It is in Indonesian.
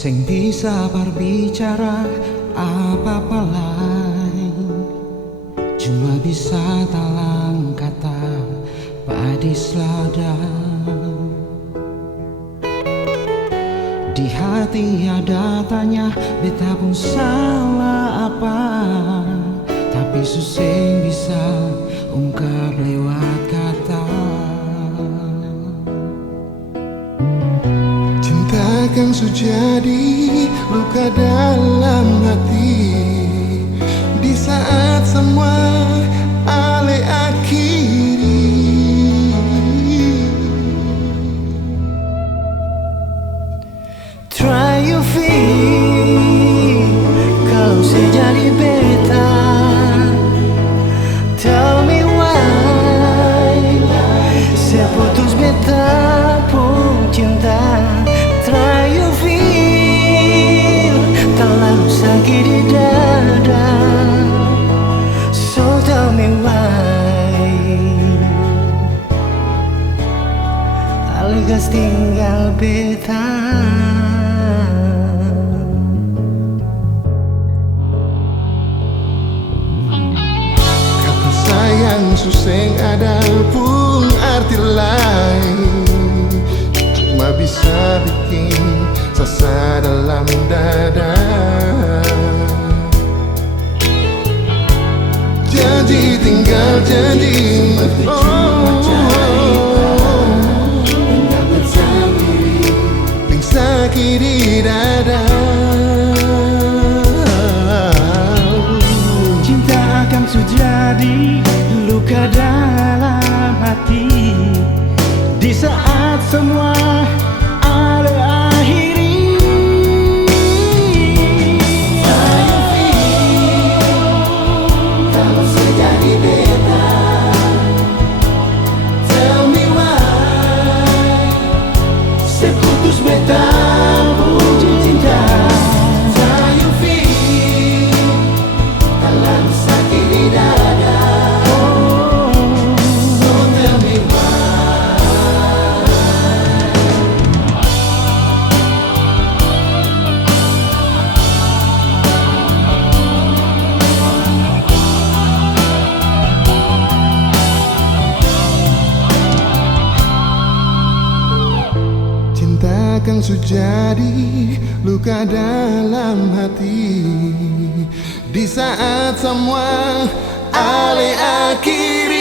Sing bisa berbicara apa-apa lain, cuma bisa talang kata padis lada. Di hati ada tanya, beta pun salah apa, tapi susah bisa ungkap lewat kata. Cinta kan jadi luka dalam hati di saat semua alih akhiri. Try you feel kalau saya jadi beta. Tell me why saya putus beta pun cinta. Try you feel terlalu sakit di dada. So tell me why Algas tinggal beta. Sayang suseng ada pun arti lain, cuma bisa bikin sasa dalam dada. Janji tinggal janji, yang sakit di dada. Cinta akan jadi luka dalam hati di saat semua ada akhiri. Kalau saya jadi beta, tell me why saya putus beta pun cinta. Kan jadi luka dalam hati di saat semua alih akhiri.